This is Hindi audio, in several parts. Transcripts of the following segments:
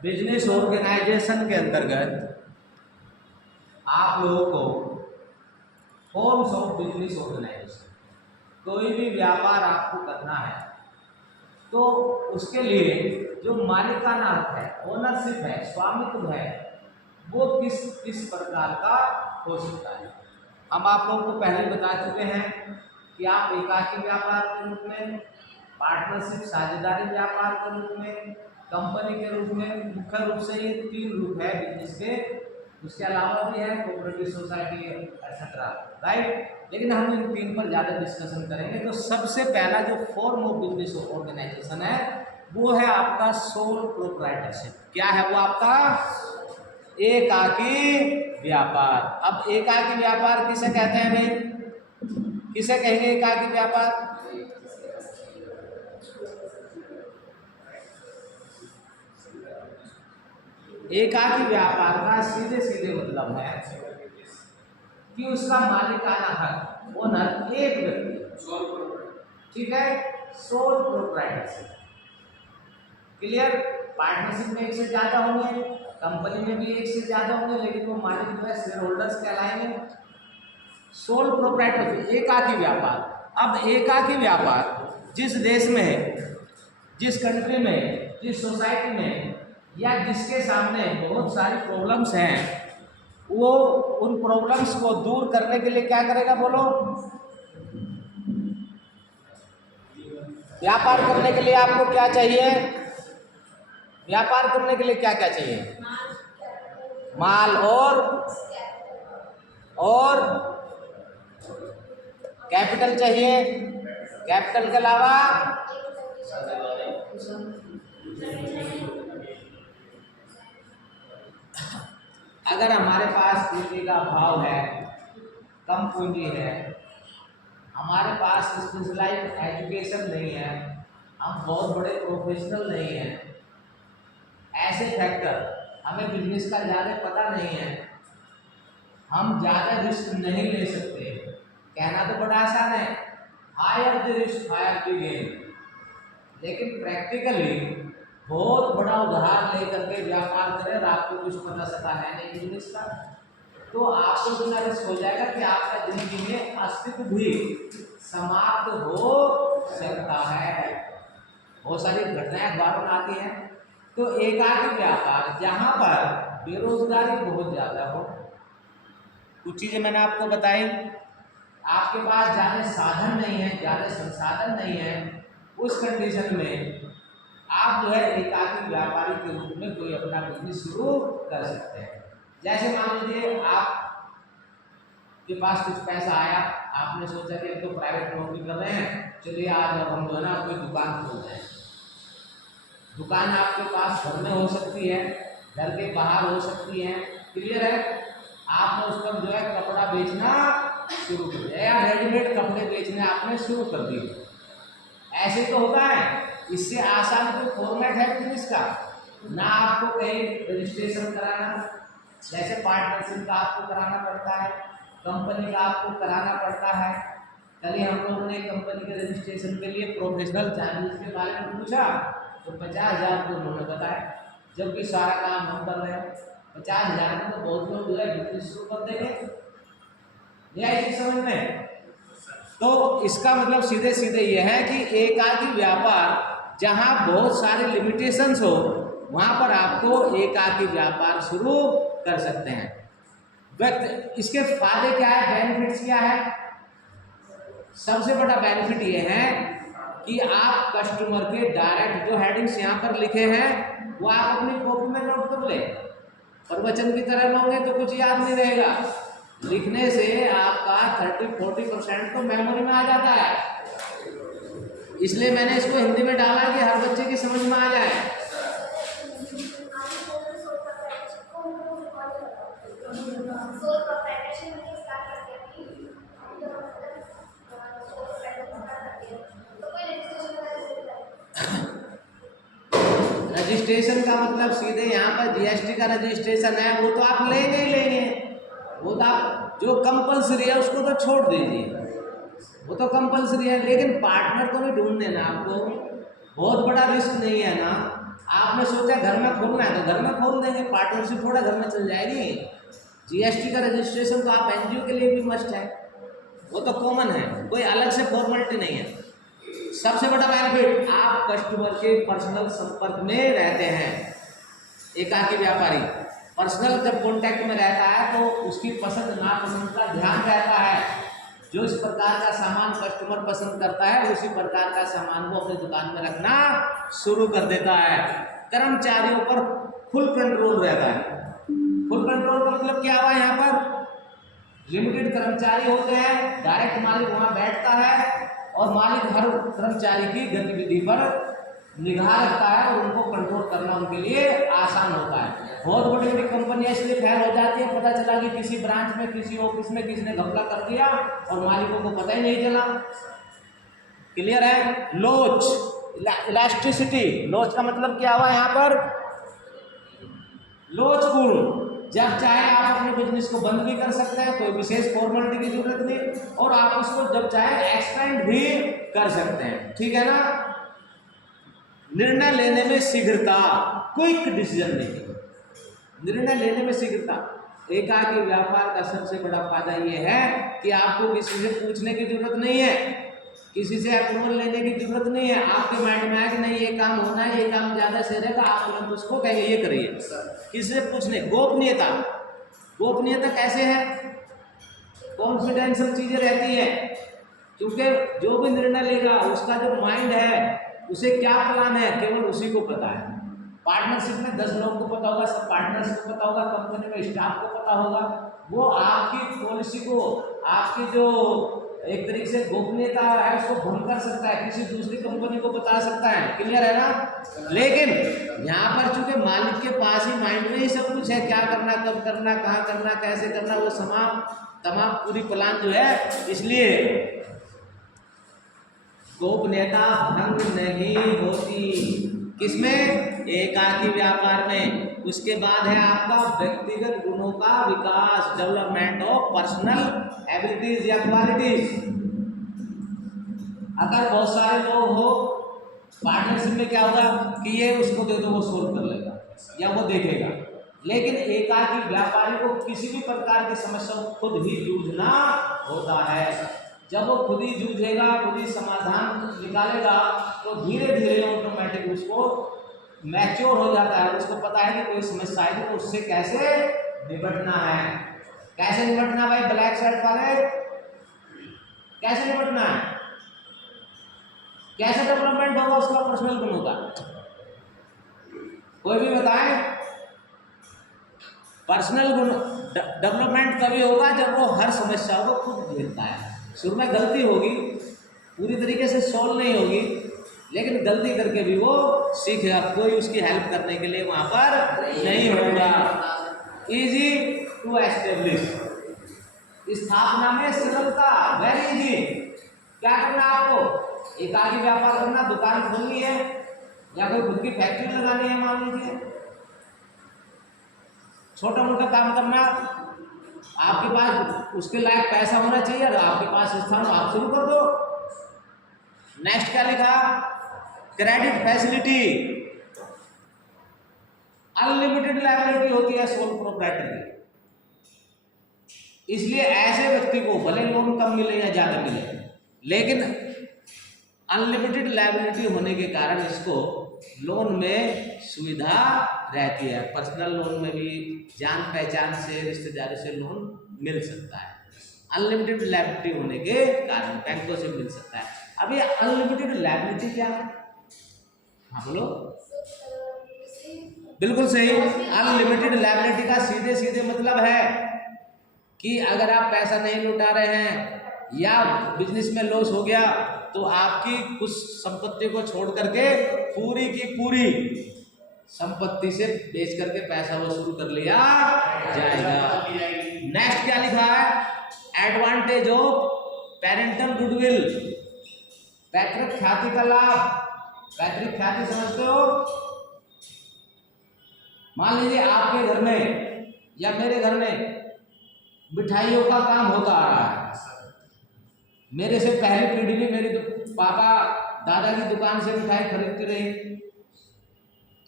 बिजनेस ऑर्गेनाइजेशन के अंतर्गत आप लोगों को फॉर्म्स ऑफ बिजनेस ऑर्गेनाइजेशन, कोई भी व्यापार आपको करना है तो उसके लिए जो मालिकाना हक है, ओनरशिप है, स्वामित्व है, वो किस किस प्रकार का हो सकता है। हम आप लोगों को पहले बता चुके हैं कि आप एकाकी व्यापार के रूप में, पार्टनरशिप साझेदारी व्यापार के रूप में, कंपनी के रूप में, मुख्य रूप से ये 3 रूप है बिजनेस के। उसके अलावा भी है कोऑपरेटिव सोसाइटी एक्सेट्रा, राइट। लेकिन हम इन 3 पर ज़्यादा डिस्कशन करेंगे। तो सबसे पहला जो फॉर्म ऑफ बिजनेस ऑर्गेनाइजेशन है वो है आपका सोल प्रोप्राइटरशिप। क्या है वो आपका? एकाकी व्यापार। अब एकाकी व्यापार किसे कहते हैं भाई? किसे कहेंगे एकाकी व्यापार? एकाकी व्यापार का सीधे सीधे मतलब है कि उसका मालिकाना हक, ओनर एक व्यक्ति, ठीक है, सोल प्रोप्राइटरशिप। क्लियर? पार्टनरशिप में एक से ज्यादा होंगे, कंपनी में भी एक से ज्यादा होंगे, लेकिन वो मालिक जो है शेयर होल्डर्स कहलाएंगे। सोल प्रोप्राइटरशिप, एकाकी व्यापार। अब एकाकी व्यापार जिस देश में है, जिस कंट्री में, जिस सोसाइटी में, या जिसके सामने बहुत सारी प्रॉब्लम्स हैं, वो उन प्रॉब्लम्स को दूर करने के लिए क्या करेगा? बोलो। व्यापार करने के लिए आपको क्या चाहिए? व्यापार करने के लिए क्या क्या चाहिए? माल और कैपिटल चाहिए। कैपिटल के अलावा अगर हमारे पास पूंजी का अभाव है, कम पूंजी है, हमारे पास स्पेशलाइज्ड एजुकेशन नहीं है, हम बहुत बड़े प्रोफेशनल नहीं हैं, ऐसे फैक्टर, हमें बिजनेस का ज़्यादा पता नहीं है, हम ज़्यादा रिस्क नहीं ले सकते। कहना तो बड़ा आसान है, higher the risk higher the gain, लेकिन प्रैक्टिकली बहुत बड़ा उधार लेकर के व्यापार करें और आपको कुछ पता सका है नहीं बिजनेस का, तो आपको इतना रिस्क हो जाएगा कि आपका जिंदगी में अस्तित्व भी समाप्त हो सकता है। बहुत सारी घटनाएं अखबारों में आती हैं। तो एकाकी व्यापार जहाँ पर बेरोजगारी बहुत ज़्यादा हो, कुछ चीज़ें मैंने आपको बताई, आपके पास ज़्यादा साधन नहीं है, ज़्यादा संसाधन नहीं है, उस कंडीशन में आप जो है एकाकी व्यापारी के रूप में कोई अपना बिजनेस शुरू कर सकते हैं। जैसे मान लीजिए आप के पास कुछ पैसा आया, आपने सोचा कि तो प्राइवेट नौकरी कर रहे हैं, चलिए आज अब हम जो है ना कोई दुकान खोलते हैं। दुकान आपके पास घर में हो सकती है, घर के बाहर हो सकती है, क्लियर है। आपने उस पर जो है कपड़ा बेचना शुरू कर दिया या रेडीमेड कपड़े बेचने आपने शुरू कर दिए। ऐसे तो होता है। इससे आसान कोई फॉर्मेट है बिजनेस का? ना आपको कहीं रजिस्ट्रेशन कराना, जैसे पार्टनरशिप का आपको कराना पड़ता है, कंपनी का आपको कराना पड़ता है। कल ही हम लोगों ने कंपनी के रजिस्ट्रेशन के लिए प्रोफेशनल चार्जेस के बारे में पूछा तो 50,000 को उन्होंने बताया, जबकि सारा काम हम कर रहे हैं। 50,000 में तो बहुत लोग जो है बिजनेस शुरू कर देंगे, यह समझ में। तो इसका मतलब सीधे सीधे यह है कि एकाकी व्यापार जहां बहुत सारे लिमिटेशंस हो, वहां पर आपको एकाकी व्यापार शुरू कर सकते हैं। व्यक्ति, इसके फायदे क्या है, बेनिफिट्स क्या है? सबसे बड़ा बेनिफिट ये है कि आप कस्टमर के डायरेक्ट, जो हेडिंग्स यहाँ पर लिखे हैं वो आप अपनी कॉपी में नोट कर ले। प्रवचन की तरह लोगे तो कुछ याद नहीं रहेगा, लिखने से आपका 30-40% तो मेमोरी में आ जाता है। इसलिए मैंने इसको हिंदी में डाला कि हर बच्चे की समझ में आ जाए। रजिस्ट्रेशन का मतलब सीधे यहाँ पर जीएसटी का रजिस्ट्रेशन है, वो तो आप लेंगे ही लेंगे, वो तो आप जो कंपलसरी है उसको तो छोड़ दीजिए, वो तो कंपलसरी है। लेकिन पार्टनर तो नहीं ढूंढने ना, आपको बहुत बड़ा रिस्क नहीं है ना, आपने सोचा घर में खोलना है तो घर में खोल देंगे, पार्टनरशिप थोड़ा घर में चल जाएगी। जीएसटी का रजिस्ट्रेशन तो आप एनजीओ के लिए भी मस्ट है, वो तो कॉमन है, कोई अलग से फॉर्मेलिटी नहीं है। सबसे बड़ा बेनिफिट, आप कस्टमर के पर्सनल संपर्क में रहते हैं। एकाकी व्यापारी पर्सनल जब कॉन्टैक्ट में रहता है तो उसकी पसंद नापसंद का ध्यान रहता है। जो इस प्रकार का सामान कस्टमर पसंद करता है उसी प्रकार का सामान वो अपनी दुकान में रखना शुरू कर देता है। कर्मचारियों पर फुल कंट्रोल रहता है। फुल कंट्रोल का मतलब क्या हुआ, यहाँ पर लिमिटेड कर्मचारी होते हैं, डायरेक्ट मालिक वहाँ बैठता है और मालिक हर कर्मचारी की गतिविधि पर निगाह रखता है और उनको कंट्रोल करना उनके लिए आसान होता है। बहुत बड़ी बड़ी कंपनियां इसलिए फेल हो जाती है, पता चला कि किसी ब्रांच में किसी ऑफिस में किसी ने घपला कर दिया और मालिकों को पता ही नहीं चला। क्लियर है। लोच, इलास्टिसिटी, लोच का मतलब क्या हुआ यहाँ पर, लोच गुण, जब चाहे आप अपने बिजनेस को बंद भी कर सकते हैं, कोई विशेष फॉर्मेलिटी की जरूरत नहीं, और आप उसको जब चाहे एक्सपेंड भी कर सकते हैं। ठीक है ना। निर्णय लेने में शीघ्रता, क्विक डिसीजन मेकिंग, निर्णय लेने में शीघ्रता। एकाकी व्यापार का सबसे बड़ा फायदा यह है कि आपको किसी से पूछने की जरूरत नहीं है, किसी से अप्रूवल लेने की जरूरत नहीं है। आपके माइंड में है कि नहीं ये काम होना है, ये काम ज्यादा सही रहेगा, आप तुरंत उसको कहेंगे ये करिए, किसी से पूछने। गोपनीयता, गोपनीयता कैसे है, कॉन्फिडेंशियल चीजें रहती है, क्योंकि जो भी निर्णय लेगा उसका जो माइंड है उसे क्या प्लान है केवल उसी को पता है। पार्टनरशिप में 10 लोगों को पता होगा, सब पार्टनर्स को पता होगा, कंपनी में स्टाफ को पता होगा, वो आपकी पॉलिसी को, आपकी जो एक तरीके से गोपनीयता है उसको भंग कर सकता है, किसी दूसरी कंपनी को बता सकता है। क्लियर है ना। लेकिन यहाँ पर चूंकि मालिक के पास ही माइंड में ही सब कुछ है, क्या करना, कब करना, कहाँ करना, कैसे करना, वो तमाम पूरी प्लान जो है, इसलिए गोपनीयता भंग नहीं होती। किसमें, एकाकी व्यापार में। उसके बाद है आपका व्यक्तिगत गुणों का विकास, डेवलपमेंट ऑफ पर्सनल एबिलिटीज या क्वालिटीज। अगर बहुत सारे लोग हो पार्टनरशिप में, क्या होगा कि ये उसको दे दो वो सोल्व कर लेगा या वो देखेगा। लेकिन एकाकी व्यापारी को किसी भी प्रकार की समस्या को खुद ही जूझना होता है। जब वो खुद ही जूझेगा, खुद ही समाधान निकालेगा, तो धीरे धीरे ऑटोमेटिक उसको मैच्योर हो जाता है, उसको पता है कि कोई समस्या आएगी तो उससे कैसे निपटना है। कैसे निपटना भाई, ब्लैक शर्ट वाले, कैसे निपटना है, कैसे डेवलपमेंट होगा उसका पर्सनल गुण होगा, कोई भी बताए। पर्सनल गुण डेवलपमेंट तभी होगा जब वो हर समस्या को खुद झेलता है। शुरू में गलती होगी, पूरी तरीके से सॉल्व नहीं होगी, लेकिन गलती करके भी वो सीखेगा, कोई उसकी हेल्प करने के लिए वहां पर नहीं होगा। इजी टू एस्टेब्लिश, स्थापना में सरलता, वेरी इजी। क्या करना आपको, एकाकी व्यापार करना, दुकान खोलनी है या कोई खुद की फैक्ट्री लगानी है, मान लीजिए छोटा मोटा काम करना, आपके पास उसके लायक पैसा होना चाहिए, अगर आपके पास स्थान हो आप शुरू कर दो। नेक्स्ट क्या लिखा, क्रेडिट फैसिलिटी, अनलिमिटेड लायबिलिटी होती है सोल प्रोप्राइटर की। इसलिए ऐसे व्यक्ति को भले लोन कम मिले या ज्यादा मिले, लेकिन अनलिमिटेड लायबिलिटी होने के कारण इसको लोन में सुविधा रहती है। पर्सनल लोन में भी जान पहचान से, रिश्तेदारी से लोन मिल सकता है, अनलिमिटेड लायबिलिटी होने के कारण बैंकों से मिल सकता है। अब ये अनलिमिटेड लायबिलिटी क्या है, हाँ बोलो, बिल्कुल सही। अनलिमिटेड लायबिलिटी का सीधे सीधे मतलब है कि अगर आप पैसा नहीं लौटा रहे हैं या बिजनेस में लॉस हो गया तो आपकी कुछ संपत्ति को छोड़ करके पूरी की पूरी संपत्ति से बेच करके पैसा वो शुरू कर लिया जाएगा। नेक्स्ट क्या लिखा है, एडवांटेज ऑफ पेरेंटल गुडविल, पैतृक ख्याति का लाभ। पैतृक ख्याति समझते हो, मान लीजिए आपके घर में या मेरे घर में मिठाइयों का काम होता आ रहा है, मेरे से पहली पीढ़ी भी मेरे पापा दादा की दुकान से मिठाई खरीदती रही,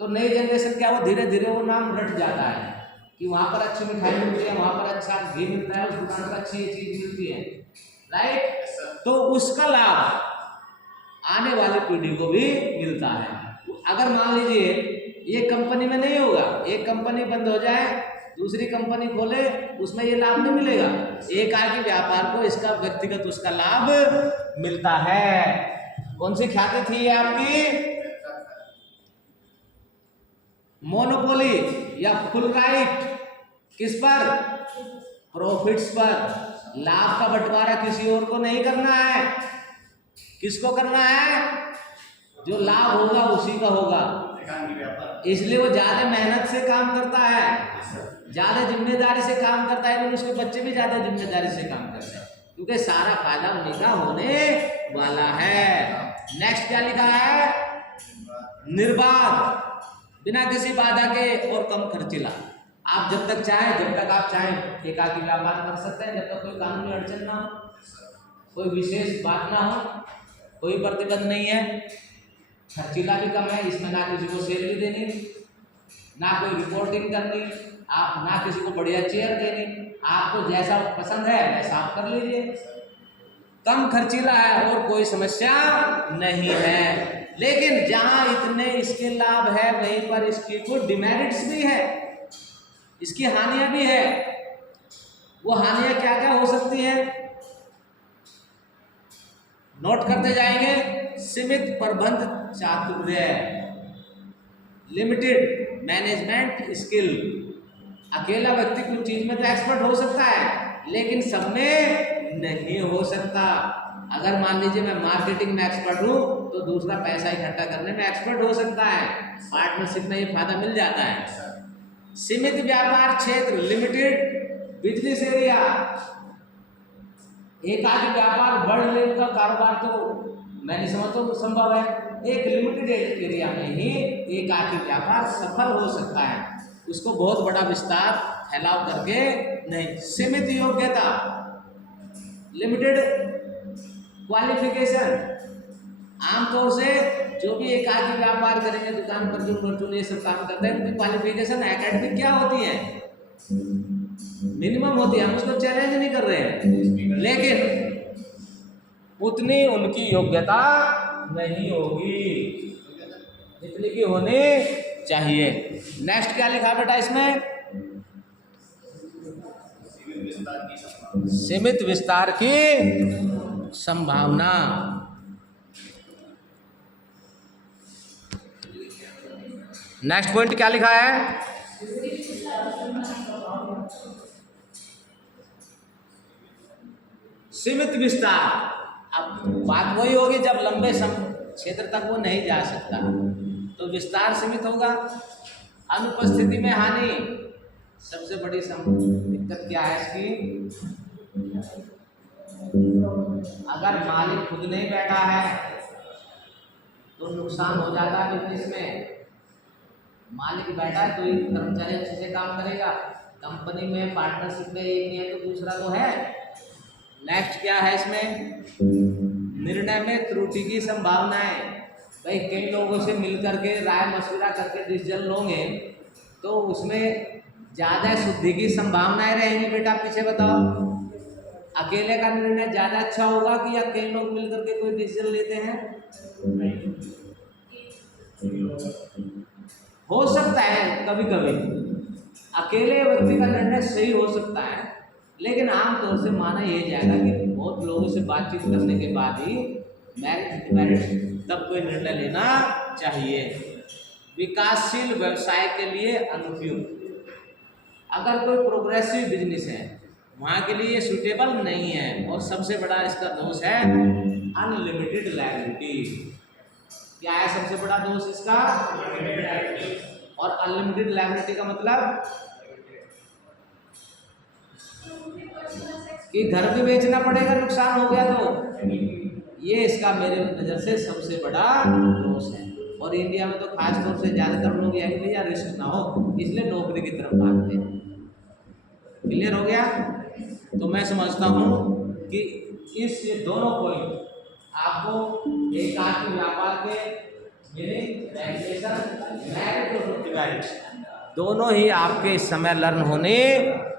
तो नई जनरेशन क्या, वो धीरे धीरे वो नाम रट जाता है कि वहाँ पर अच्छी मिठाई मिलती है, वहाँ पर अच्छा घी मिलता है, उस दुकान पर अच्छी चीज मिलती है, राइट। तो उसका लाभ आने वाली पीढ़ी को भी मिलता है। अगर मान लीजिए ये कंपनी में नहीं होगा, एक कंपनी बंद हो जाए दूसरी कंपनी खोले, उसमें ये लाभ नहीं मिलेगा। एकाकी व्यापार को इसका व्यक्तिगत उसका लाभ मिलता है। कौन सी ख्याति थी ये आपकी? मोनोपोली या फुल राइट किस पर? प्रॉफिट्स पर। लाभ का बंटवारा किसी और को नहीं करना है। किसको करना है? जो लाभ होगा उसी का होगा। इसलिए वो ज्यादा मेहनत से काम करता है, ज्यादा जिम्मेदारी से काम करता है, लेकिन उसके बच्चे भी ज्यादा जिम्मेदारी से काम करते हैं, क्योंकि सारा फायदा उन्हीं का होने वाला है। नेक्स्ट क्या लिखा है? निर्बाध, बिना किसी बाधा के और कम खर्चीला। आप जब तक चाहें, जब तक आप चाहें एकाकी व्यापार कर सकते हैं, जब तक कोई कानूनी अड़चन ना हो, कोई विशेष बात ना हो, कोई प्रतिबंध नहीं है। खर्चीला भी कम है, इसमें ना किसी को सैलरी देनी, ना कोई रिपोर्टिंग करनी, आप ना किसी को बढ़िया चेयर देनी, आपको जैसा पसंद है वैसा आप कर लीजिए। कम खर्चीला है और कोई समस्या नहीं है। लेकिन जहां इतने इसके लाभ है वहीं पर इसकी कुछ डिमेरिट्स भी है, इसकी हानियां भी है। वो हानियां क्या क्या हो सकती है, नोट करते जाएंगे। सीमित प्रबंध चातुर्य, लिमिटेड मैनेजमेंट स्किल। अकेला व्यक्ति कुछ चीज में तो एक्सपर्ट हो सकता है, लेकिन सब में नहीं हो सकता। अगर मान लीजिए मैं मार्केटिंग में एक्सपर्ट हूँ, तो दूसरा पैसा इकट्ठा करने में एक्सपर्ट हो सकता है। पार्टनरशिप में ये फायदा मिल जाता है। सीमित व्यापार क्षेत्र, लिमिटेड बिजनेस एरिया। एकाकी व्यापार बड़ लेवल का कारोबार तो मैं नहीं समझता संभव है। एक लिमिटेड एरिया में ही एकाकी व्यापार सफल हो सकता है, उसको बहुत बड़ा विस्तार फैलाव करके नहीं। सीमित योग्यता, लिमिटेड क्वालिफिकेशन। आमतौर से जो भी एकाकी व्यापार करेंगे, दुकान पर जो मजदूर ये सब काम करते हैं, उनकी क्वालिफिकेशन एकेडमिक क्या होती है? मिनिमम होती है। हम उसको चैलेंज नहीं कर रहे हैं, लेकिन उतनी उनकी योग्यता नहीं होगी जितनी की होनी चाहिए। नेक्स्ट क्या लिखा बेटा इसमें? सीमित विस्तार की संभावना। नेक्स्ट पॉइंट क्या लिखा है? सीमित विस्तार। अब बात वही होगी जब लंबे क्षेत्र तक वो नहीं जा सकता, तो विस्तार सीमित होगा। अनुपस्थिति में हानि, सबसे बड़ी दिक्कत क्या है इसकी? अगर मालिक खुद नहीं बैठा है तो नुकसान हो जाता है बिजनेस में। मालिक बैठा है तो एक कर्मचारी अच्छे से काम करेगा। कंपनी में पार्टनरशिप में एक नहीं है तो दूसरा तो है। नेक्स्ट क्या है इसमें? निर्णय में त्रुटि की संभावनाएं। भाई कई लोगों से मिल करके राय मशविरा करके डिसीजन लोगे तो उसमें ज़्यादा शुद्धि की संभावनाएं रहेंगी। बेटा पीछे बताओ, अकेले का निर्णय ज़्यादा अच्छा होगा कि या कई लोग मिल करके कोई डिसीजन लेते हैं? हो सकता है कभी कभी अकेले व्यक्ति का निर्णय सही हो सकता है, लेकिन आमतौर से माना यह जाएगा कि बहुत लोगों से बातचीत करने के बाद ही मेरिट तब कोई निर्णय लेना चाहिए। विकासशील व्यवसाय के लिए अनुपयुक्त। अगर कोई प्रोग्रेसिव बिजनेस है वहाँ के लिए सूटेबल नहीं है। और सबसे बड़ा इसका दोष है अनलिमिटेड लायबिलिटी। क्या है सबसे बड़ा दोष इसका? और अनलिमिटेड लायबिलिटी का मतलब कि घर भी बेचना पड़ेगा नुकसान हो गया तो। ये इसका मेरे नज़र से सबसे बड़ा दोष है। और इंडिया में तो खास तौर से ज़्यादातर लोग यही भैया रिस्क ना हो इसलिए नौकरी की तरफ भागते हैं। क्लियर हो गया? तो मैं समझता हूँ कि इस ये दोनों पॉइंट आपको एकाकी व्यापार के मीनिंग रेगुलेशन, मेरिट और डिमेरिट दोनों ही आपके इस समय लर्न होने